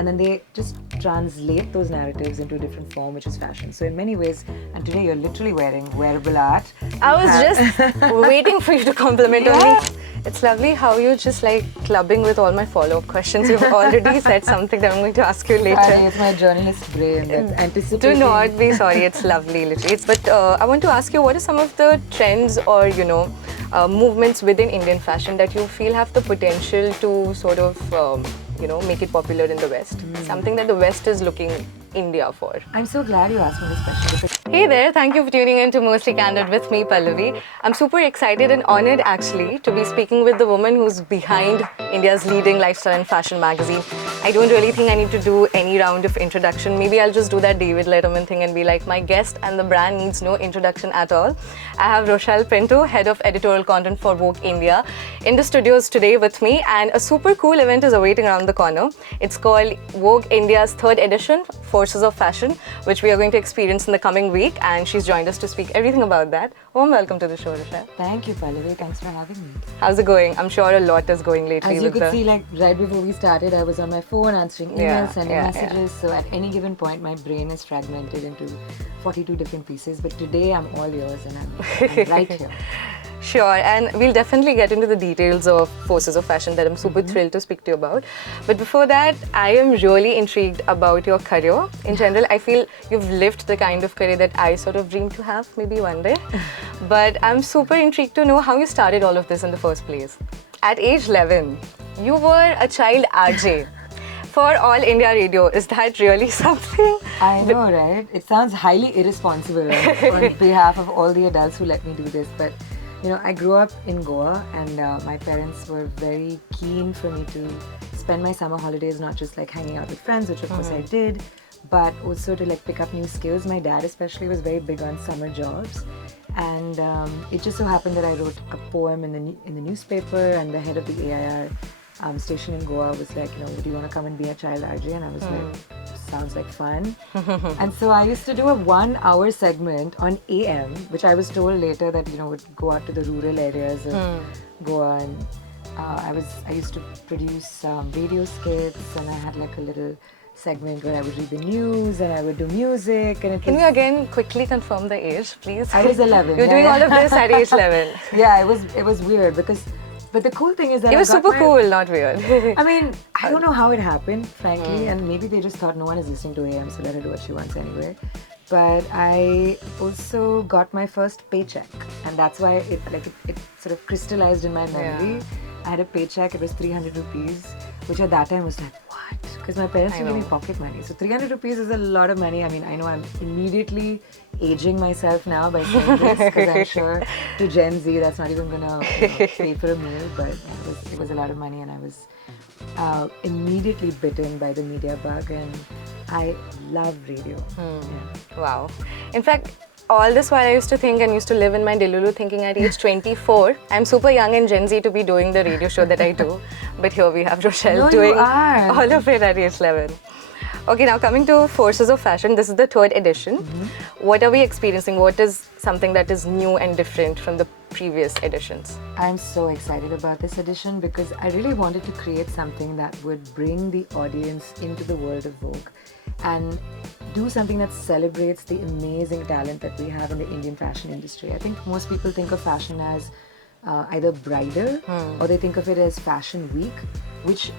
and then they just translate those narratives into a different form, which is fashion. So in many ways, and today you're literally wearing wearable art. I was just waiting for you to compliment on me. It's lovely how you're just like clubbing with all my follow-up questions. You've already said something that I'm going to ask you later. Sorry, it's my journalist brain that's anticipating. Do not be sorry, it's lovely, literally. But I want to ask you, what are some of the trends or, movements within Indian fashion that you feel have the potential to sort of, make it popular in the West? Something that the West is looking India for. I'm so glad you asked me this question. Hey there, thank you for tuning in to Mostly Candid with me, Pallavi. I'm super excited and honored actually to be speaking with the woman who's behind India's leading lifestyle and fashion magazine. I don't really think I need to do any round of introduction. Maybe I'll just do that David Letterman thing and be like, my guest and the brand needs no introduction at all. I have Rochelle Pinto, head of editorial content for Vogue India, in the studios today with me, and a super cool event is awaiting around the corner. It's called Vogue India's 3rd edition, Forces of Fashion, which we are going to experience in the coming week, and she's joined us to speak everything about that. Warm welcome to the show, Rochelle. Thank you, Pallavi. Thanks for having me. How's it going? I'm sure a lot is going lately. As you could see, like right before we started, I was on my phone answering emails, sending messages. So at any given point, my brain is fragmented into 42 different pieces. But today, I'm all yours, and I'm right here. Sure, and we'll definitely get into the details of Forces of Fashion that I'm super thrilled to speak to you about. But before that, I am really intrigued about your career. In general, I feel you've lived the kind of career that I sort of dream to have maybe one day. But I'm super intrigued to know how you started all of this in the first place. At age 11, you were a child RJ for All India Radio. Is that really something? I know, right? It sounds highly irresponsible on behalf of all the adults who let me do this, but I grew up in Goa, and my parents were very keen for me to spend my summer holidays not just like hanging out with friends, which of course I did, but also to like pick up new skills. My dad especially was very big on summer jobs, and it just so happened that I wrote a poem in the newspaper, and the head of the AIR station in Goa was like, do you want to come and be a child RJ? And I was like, sounds like fun. And so I used to do a 1-hour segment on AM, which I was told later that would go out to the rural areas of Goa, and I used to produce radio skits, and I had like a little segment where I would read the news and I would do music. And Can you again quickly confirm the age, please? I was 11. You're doing all of this at age 11. Yeah, it was weird but the cool thing is that it was super cool, not weird. I mean, I don't know how it happened, frankly, and maybe they just thought no one is listening to AM, so let her do what she wants anyway. But I also got my first paycheck, and that's why it sort of crystallized in my memory. Yeah. I had a paycheck, it was 300 rupees, which at that time was like, what? Because my parents didn't give me pocket money. So 300 rupees is a lot of money. I mean, I know I'm immediately aging myself now by saying this, because I'm sure to Gen Z that's not even going to pay for a meal, but it was a lot of money, and I was immediately bitten by the media bug, and I love radio. Yeah. Wow. In fact, all this while I used to think and used to live in my Delulu thinking at age 24, I'm super young and Gen Z to be doing the radio show that I do. But here we have Rochelle doing all of it at age 11. Okay, now coming to Forces of Fashion, this is the 3rd edition. What are we experiencing? What is something that is new and different from the previous editions? I'm so excited about this edition because I really wanted to create something that would bring the audience into the world of Vogue and do something that celebrates the amazing talent that we have in the Indian fashion industry. I think most people think of fashion as either bridal or they think of it as Fashion Week, which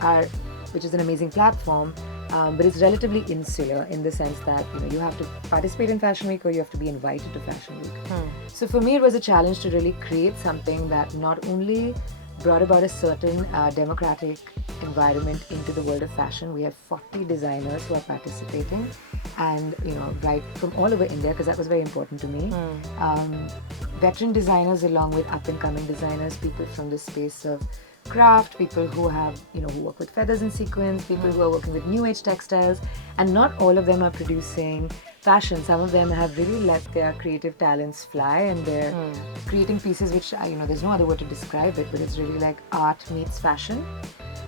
is an amazing platform, but it's relatively insular in the sense that you have to participate in Fashion Week or you have to be invited to Fashion Week. So for me, it was a challenge to really create something that not only brought about a certain democratic environment into the world of fashion. We have 40 designers who are participating, and right from all over India, because that was very important to me. Veteran designers along with up-and-coming designers, people from the space of craft, people who have, who work with feathers and sequins, people who are working with new age textiles, and not all of them are producing fashion. Some of them have really let their creative talents fly, and they're creating pieces which, there's no other word to describe it, but it's really like art meets fashion.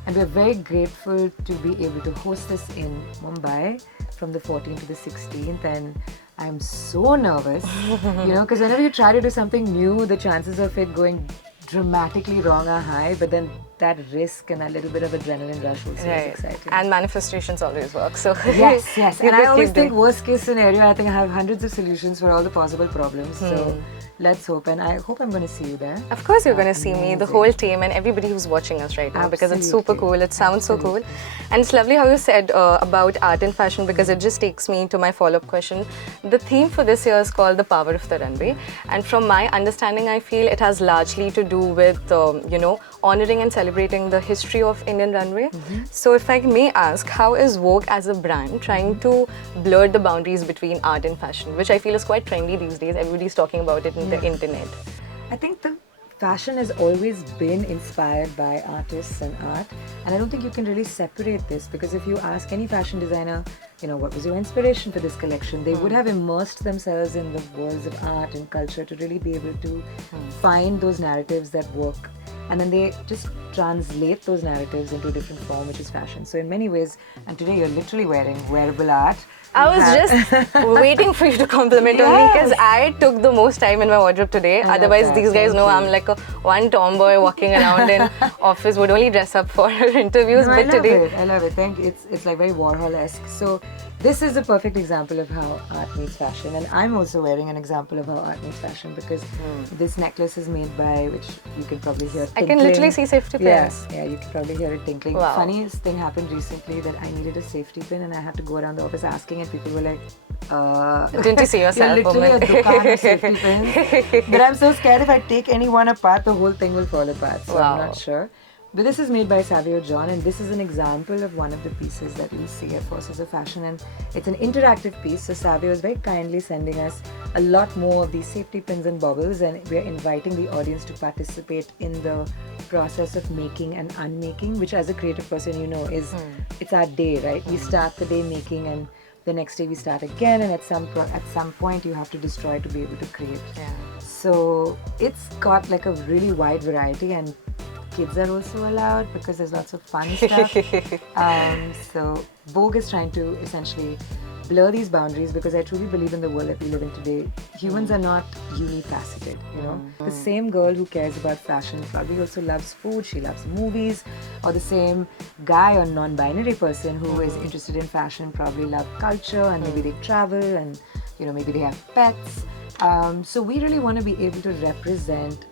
And we're very grateful to be able to host this in Mumbai from the 14th to the 16th, and I'm so nervous, because whenever you try to do something new, the chances of it going dramatically wrong are high, but then that risk and that little bit of adrenaline rush also is exciting. And manifestations always work. So yes. you And I just always keep think doing- worst case scenario, I think I have hundreds of solutions for all the possible problems. So let's hope, and I hope I'm going to see you there. Of course, you're going to see me, the Amazing. whole team, and everybody who's watching us right now because it's super Absolutely. cool. It sounds so cool. And it's lovely how you said about art and fashion because it just takes me to my follow up question. The theme for this year is called The Power of the Runway. And from my understanding, I feel it has largely to do with, honoring and celebrating the history of Indian runway. So, if I may ask, how is Vogue as a brand trying to blur the boundaries between art and fashion, which I feel is quite trendy these days? Everybody's talking about it in the internet. I think the fashion has always been inspired by artists and art, and I don't think you can really separate this because if you ask any fashion designer, what was your inspiration for this collection, they would have immersed themselves in the worlds of art and culture to really be able to find those narratives that work, and then they just translate those narratives into a different form, which is fashion. So in many ways, and today you're literally wearing wearable art. I was just waiting for you to compliment on me because I took the most time in my wardrobe today. Otherwise, these guys know I'm like one tomboy walking around in office, would only dress up for interviews. No, but today, I love it. It's like very Warhol-esque. So this is a perfect example of how art meets fashion, and I'm also wearing an example of how art meets fashion because this necklace is made by, which you can probably hear tinkling. I can literally see safety pins. Yeah, you can probably hear it tinkling. Wow. Funniest thing happened recently that I needed a safety pin and I had to go around the office asking, and people were like, Didn't you see yourself? You're literally a dukaan of safety pins. But I'm so scared if I take any one apart, the whole thing will fall apart. So I'm not sure. But this is made by Savio John, and this is an example of one of the pieces that you'll see at Forces of Fashion, and it's an interactive piece. So Savio is very kindly sending us a lot more of these safety pins and bobbles, and we're inviting the audience to participate in the process of making and unmaking, which as a creative person, is it's our day, right? We start the day making, and the next day we start again, and at some point you have to destroy to be able to create. So it's got like a really wide variety, and kids are also allowed because there's lots of fun stuff. So Vogue is trying to essentially blur these boundaries because I truly believe in the world that we live in today. Humans are not unifaceted, The same girl who cares about fashion probably also loves food, she loves movies, or the same guy or non-binary person who is interested in fashion probably love culture, and maybe they travel, and maybe they have pets. So we really want to be able to represent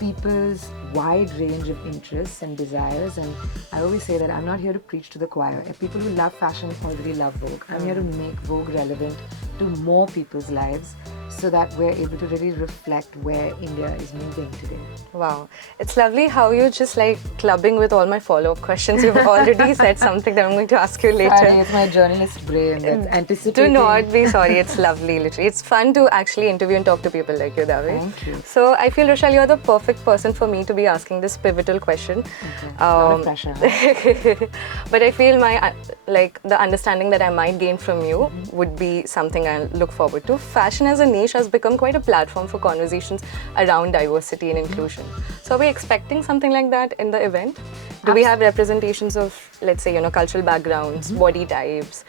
people's wide range of interests and desires, and I always say that I'm not here to preach to the choir. If people who love fashion already love Vogue, I'm here to make Vogue relevant to more people's lives so that we're able to really reflect where India is moving today. Wow. It's lovely how you're just like clubbing with all my follow-up questions. You've already said something that I'm going to ask you later. Sorry, it's my journalist brain that's anticipating. Do not be sorry. It's lovely, literally. It's fun to actually interview and talk to people like you, Davi. Thank you. So I feel, Rochelle, you're the perfect person for me to be asking this pivotal question. Okay. A lot of pressure, huh? But I feel the understanding that I might gain from you would be something I look forward to. Fashion as a niche has become quite a platform for conversations around diversity and inclusion. So are we expecting something like that in the event? Do we have representations of, let's say, cultural backgrounds, body types,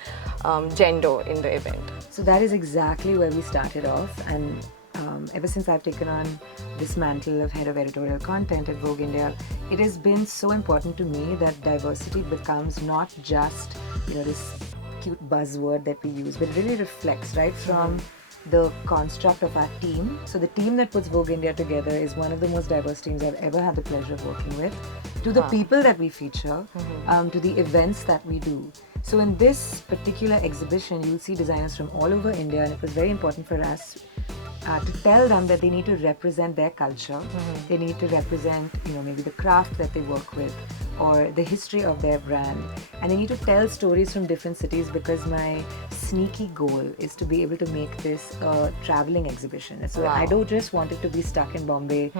gender in the event? So that is exactly where we started off, and ever since I've taken on this mantle of head of editorial content at Vogue India, it has been so important to me that diversity becomes not just this cute buzzword that we use, but it really reflects right from the construct of our team. So the team that puts Vogue India together is one of the most diverse teams I've ever had the pleasure of working with, to the people that we feature, to the events that we do. So in this particular exhibition, you'll see designers from all over India, and it was very important for us to tell them that they need to represent their culture. They need to represent, maybe the craft that they work with or the history of their brand. And they need to tell stories from different cities because my sneaky goal is to be able to make this a traveling exhibition. So I don't just want it to be stuck in Bombay,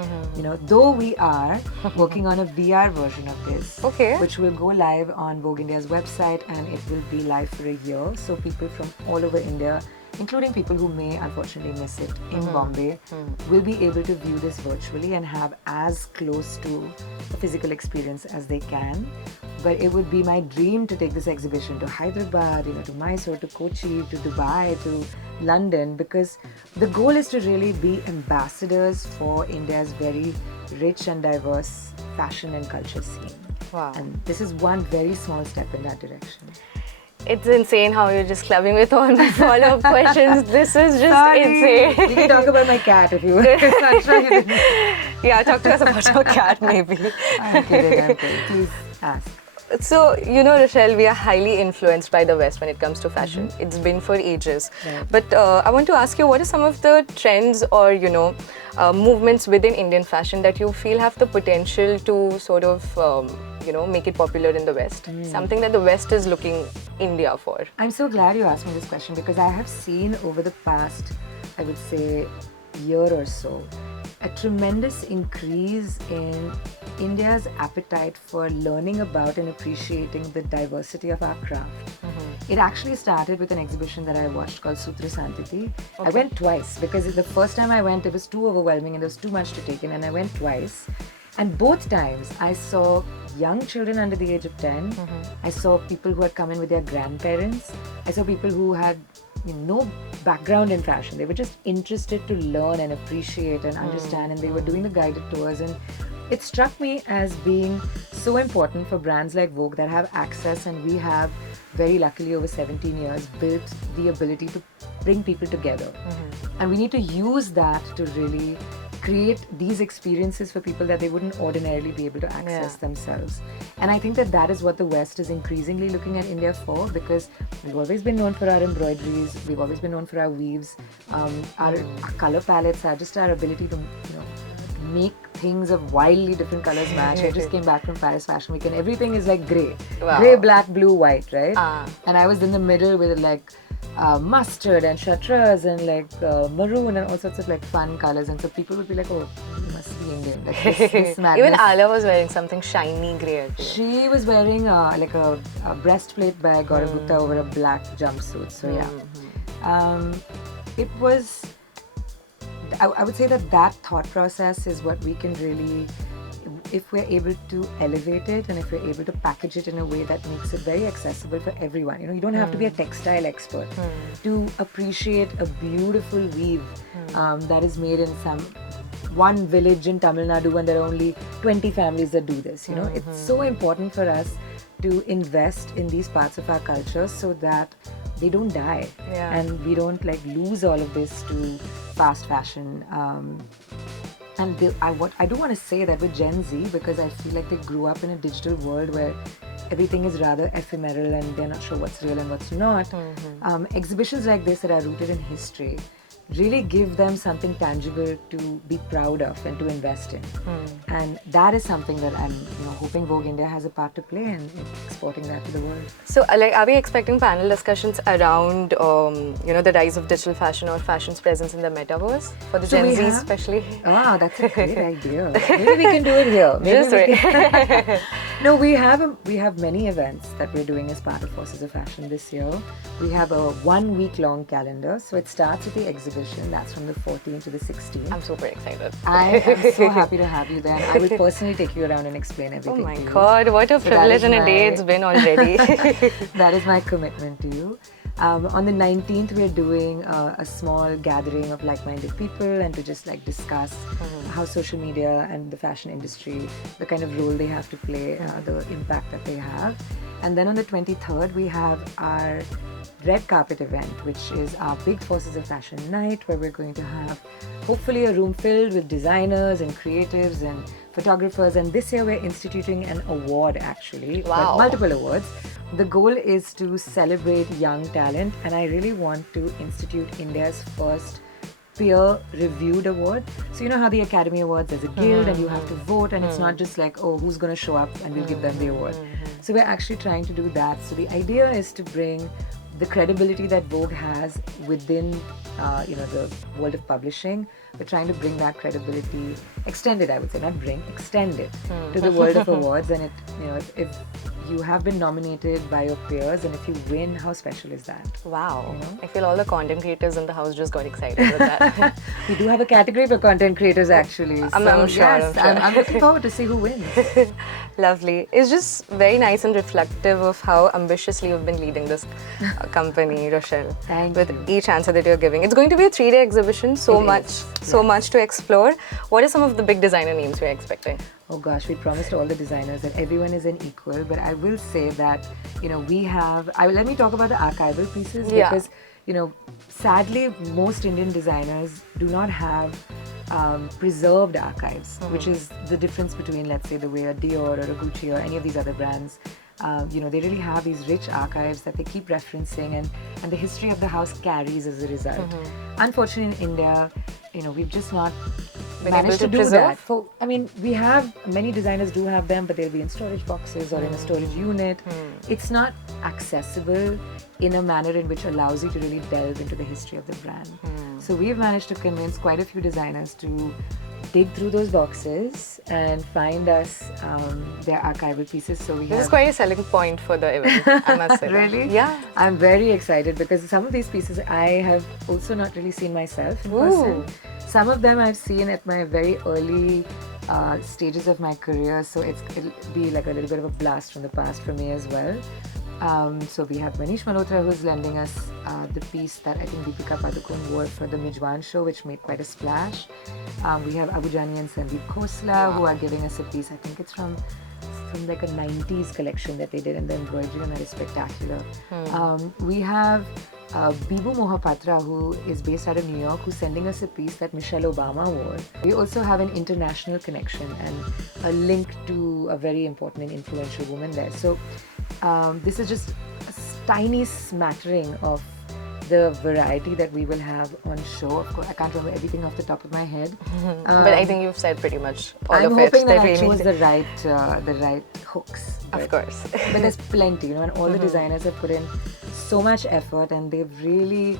though we are working on a VR version of this, which will go live on Vogue India's website, and it will be live for a year. So people from all over India including people who may unfortunately miss it in Bombay, will be able to view this virtually and have as close to a physical experience as they can. But it would be my dream to take this exhibition to Hyderabad, to Mysore, to Kochi, to Dubai, to London, because the goal is to really be ambassadors for India's very rich and diverse fashion and culture scene. Wow. And this is one very small step in that direction. It's insane how you're just clubbing with all my follow-up questions. This is just Sorry. insane. We can talk about my cat if you want. I'm sure you didn't. Yeah, talk to us about your cat maybe. I'm kidding. Please ask. So, Rochelle, we are highly influenced by the West when it comes to fashion. It's been for ages. Right. But I want to ask you, what are some of the trends or, movements within Indian fashion that you feel have the potential to sort of, make it popular in the West? Something that the West is looking India for. I'm so glad you asked me this question because I have seen over the past, I would say, year or so, a tremendous increase in India's appetite for learning about and appreciating the diversity of our craft. It actually started with an exhibition that I watched called Sutra Santiti. I went twice because the first time I went, it was too overwhelming and there was too much to take in, and I went twice. And both times I saw young children under the age of 10. I saw people who had come in with their grandparents. I saw people who had no background in fashion. They were just interested to learn and appreciate and understand, and they were doing the guided tours. And it struck me as being so important for brands like Vogue that have access, and we have very luckily over 17 years built the ability to bring people together. And we need to use that to really create these experiences for people that they wouldn't ordinarily be able to access themselves. And I think that is what the West is increasingly looking at India for, because we've always been known for our embroideries, we've always been known for our weaves, our color palettes, just our ability to make things of wildly different colors match. I just came back from Paris Fashion Week and everything is like grey. Wow. Grey, black, blue, white, right? And I was in the middle with like mustard and chartreuse and like maroon and all sorts of like fun colors, and so people would be like, oh, you must be Indian, like this madness. Even Ala was wearing something shiny grey. She was wearing like a breastplate by Gaurav Gupta over a black jumpsuit, so it was, I would say that thought process is what we can really, if we're able to elevate it and if we're able to package it in a way that makes it very accessible for everyone. You don't have to be a textile expert to appreciate a beautiful weave that is made in one village in Tamil Nadu, and there are only 20 families that do this. It's so important for us to invest in these parts of our culture so that they don't die and we don't like lose all of this to fast fashion. And I do want to say that with Gen Z, because I feel like they grew up in a digital world where everything is rather ephemeral and they're not sure what's real and what's not. Exhibitions like this that are rooted in history really give them something tangible to be proud of and to invest in. And that is something that I'm hoping Vogue India has a part to play in exporting that to the world. So are we expecting panel discussions around the rise of digital fashion or fashion's presence in the metaverse for the Gen Z especially? Oh, that's a great idea. Maybe we can do it here. No, we have many events that we're doing as part of Forces of Fashion this year. We have a 1 week long calendar, so it starts with the exhibition. That's from the 14th to the 16th. I'm super excited. I am so happy to have you there. I will personally take you around and explain everything. Oh my God, what a privilege and a day it's been already. That is my commitment to you. On the 19th, we're doing a small gathering of like-minded people and to just like discuss how social media and the fashion industry, the kind of role they have to play, the impact that they have. And then on the 23rd, we have our red carpet event, which is our big Forces of Fashion night, where we're going to have hopefully a room filled with designers and creatives and photographers. And this year we're instituting an award actually, multiple awards. The goal is to celebrate young talent, and I really want to institute India's first peer-reviewed award. So you know how the Academy Awards, there's a guild and you have to vote, and it's not just like, oh, who's going to show up and we'll give them the award. So we're actually trying to do that. So the idea is to bring the credibility that Vogue has within the world of publishing. We're trying to bring that credibility, extend it, I would say, not bring, extend it to the world of awards. And if you have been nominated by your peers, and if you win, how special is that? Wow. You know? I feel all the content creators in the house just got excited with that. We do have a category for content creators, actually. I'm sure, Yes, I'm sure. I'm looking forward to see who wins. Lovely. It's just very nice and reflective of how ambitiously you've been leading this company, Rochelle. Thank with you. each answer that you're giving. It's going to be a 3-day exhibition, so It much, is, so yes. much to explore. What are some of the big designer names we're expecting? Oh gosh, we promised all the designers that everyone is an equal, but I will say that, we have, let me talk about the archival pieces Yeah. because, sadly, most Indian designers do not have preserved archives, which is the difference between, let's say, the way a Dior or a Gucci or any of these other brands, they really have these rich archives that they keep referencing, and the history of the house carries as a result. Unfortunately, in India, we've just not managed to do that. We have, many designers do have them, but they'll be in storage boxes or in a storage unit. It's not accessible in a manner in which allows you to really delve into the history of the brand. So we've managed to convince quite a few designers to dig through those boxes and find us their archival pieces. So This is quite a selling point for the event, I must say. Really? Yeah. I'm very excited because some of these pieces I have also not really seen myself in person. Some of them I've seen at my very early stages of my career, so it'll be like a little bit of a blast from the past for me as well. So we have Manish Malhotra, who's lending us the piece that I think Deepika Padukone wore for the Mijwan show, which made quite a splash. We have Abu Jani and Sandeep Khosla, who are giving us a piece. I think it's from like a 90s collection that they did, and the embroidery on that is spectacular. We have Bibu Mohapatra, who is based out of New York, who's sending us a piece that Michelle Obama wore. We also have an international connection and a link to a very important and influential woman there. So this is just a tiny smattering of the variety that we will have on show. Of course, I can't remember everything off the top of my head. But I think you've said pretty much all I'm of it. hoping that I we chose need. the right hooks. Of course. But there's plenty, and all the designers have put in so much effort, and they've really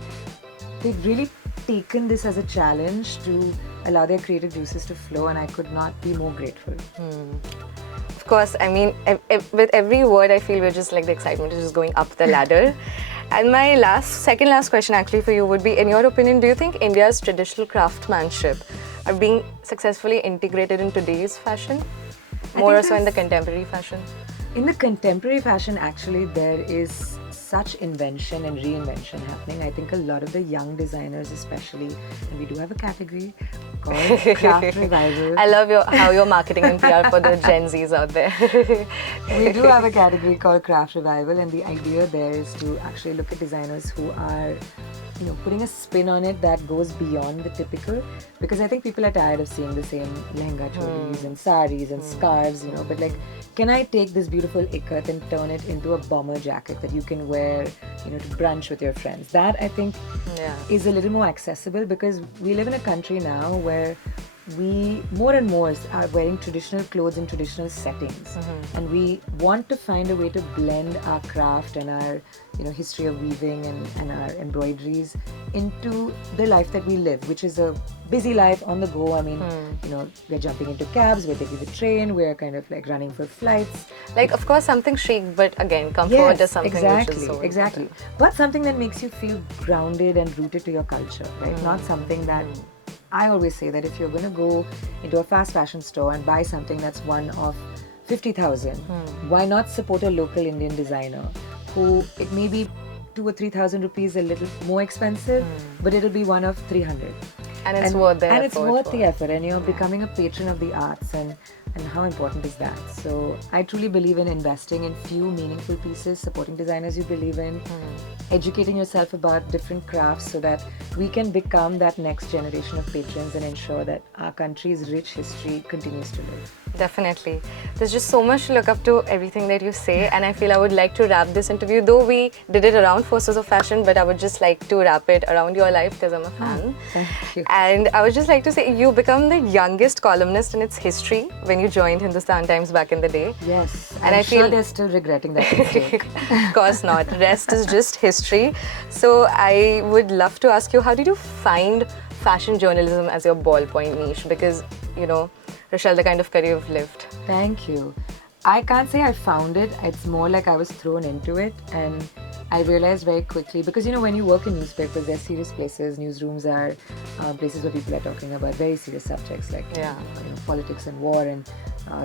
taken this as a challenge to allow their creative juices to flow, and I could not be more grateful. Of course, with every word, I feel we're just like the excitement is just going up the ladder. And my second last question actually for you would be, in your opinion, do you think India's traditional craftsmanship are being successfully integrated in today's fashion? More so in the contemporary fashion? In the contemporary fashion, actually, there is such invention and reinvention happening. I think a lot of the young designers especially, and we do have a category called Craft Revival. I love how you're marketing and PR for the Gen Zs out there. We do have a category called Craft Revival, and the idea there is to actually look at designers who are putting a spin on it that goes beyond the typical, because I think people are tired of seeing the same lehenga cholis and saris and scarves, but like, can I take this beautiful ikat and turn it into a bomber jacket that you can wear, to brunch with your friends? That I think is a little more accessible, because we live in a country now where we more and more are wearing traditional clothes in traditional settings, and we want to find a way to blend our craft and our history of weaving and our embroideries into the life that we live, which is a busy life on the go. We're jumping into cabs, we're taking the train, we're kind of like running for flights. Like, of course, something chic, but again, comfort is something which is so important. But something that makes you feel grounded and rooted to your culture, right? Not something that I always say that if you're going to go into a fast fashion store and buy something that's one of 50,000, why not support a local Indian designer who it may be 2,000 or 3,000 rupees a little more expensive, but it'll be one of 300. And it's worth the effort. And it's worth the effort, and you're becoming a patron of the arts, and how important is that? So I truly believe in investing in few meaningful pieces, supporting designers you believe in, educating yourself about different crafts so that we can become that next generation of patrons and ensure that our country's rich history continues to live. Definitely. There's just so much to look up to everything that you say, and I feel I would like to wrap this interview, though we did it around Forces of Fashion, but I would just like to wrap it around your life because I'm a fan. Thank you. And I would just like to say, you become the youngest columnist in its history when you joined Hindustan Times back in the day. Yes, and I'm I sure feel they're still regretting that mistake. Of course not. Rest is just history. So I would love to ask you, how did you find fashion journalism as your ballpoint niche? Because, Rochelle, the kind of career you've lived. Thank you. I can't say I found it. It's more like I was thrown into it, and I realized very quickly, because when you work in newspapers, they're serious places. Newsrooms are places where people are talking about very serious subjects like politics and war and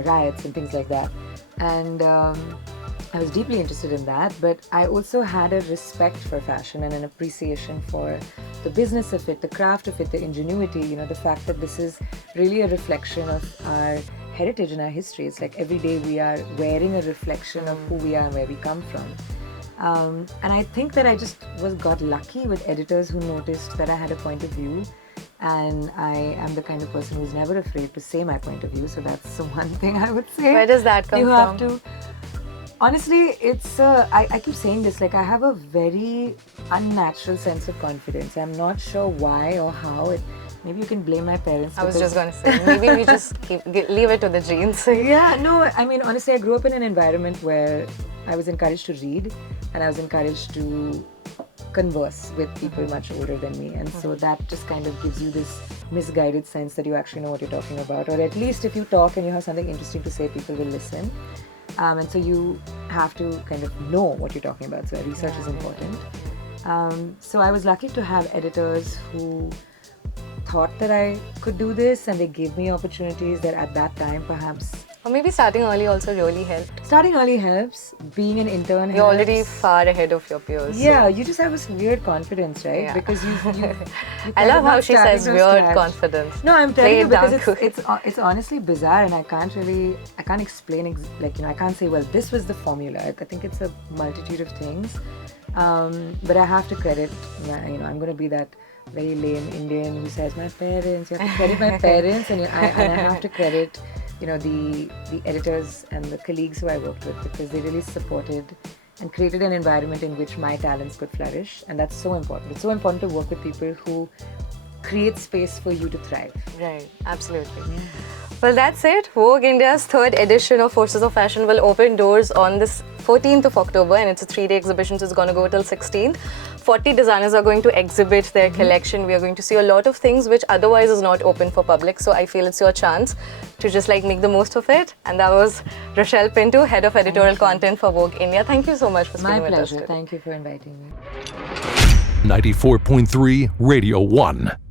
riots and things like that. And I was deeply interested in that, but I also had a respect for fashion and an appreciation for the business of it, the craft of it, the ingenuity, the fact that this is really a reflection of our heritage and our history. It's like every day we are wearing a reflection of who we are and where we come from. And I think that I just got lucky with editors who noticed that I had a point of view, and I am the kind of person who's never afraid to say my point of view. So that's the one thing I would say. Where does that come from? You have from? to. Honestly, I keep saying this, like I have a very unnatural sense of confidence. I'm not sure why or how. Maybe you can blame my parents. I was just going to say, maybe we just leave it to the genes. Yeah, no, I mean, honestly, I grew up in an environment where I was encouraged to read and I was encouraged to converse with people much older than me. And so that just kind of gives you this misguided sense that you actually know what you're talking about. Or at least if you talk and you have something interesting to say, people will listen. And so you have to kind of know what you're talking about. So research is important. So I was lucky to have editors who thought that I could do this, and they gave me opportunities that at that time perhaps... Or maybe starting early also really helped. Starting early helps. Being an intern You're helps. already far ahead of your peers. Yeah, you just have this weird confidence, right? Yeah. Because you I love how she says weird scratch. Confidence. No, I'm telling you because down. it's honestly bizarre, and I can't explain I can't say, well, this was the formula. I think it's a multitude of things. But I have to credit, I'm going to be that very lame Indian who says my parents. You have to credit my parents, and I have to credit the editors and the colleagues who I worked with, because they really supported and created an environment in which my talents could flourish, and that's so important. It's so important to work with people who create space for you to thrive. Right, absolutely. Yeah. Well, that's it. Vogue India's third edition of Forces of Fashion will open doors on this 14th of October, and it's a 3-day exhibition, so it's going to go till 16th. 40 designers are going to exhibit their collection. We are going to see a lot of things which otherwise is not open for public, so I feel it's your chance to just make the most of it. And that was Rochelle Pinto, Head of Editorial Content for Vogue India. Thank you so much for speaking with us today. My pleasure. Thank you for inviting me. 94.3 Radio 1.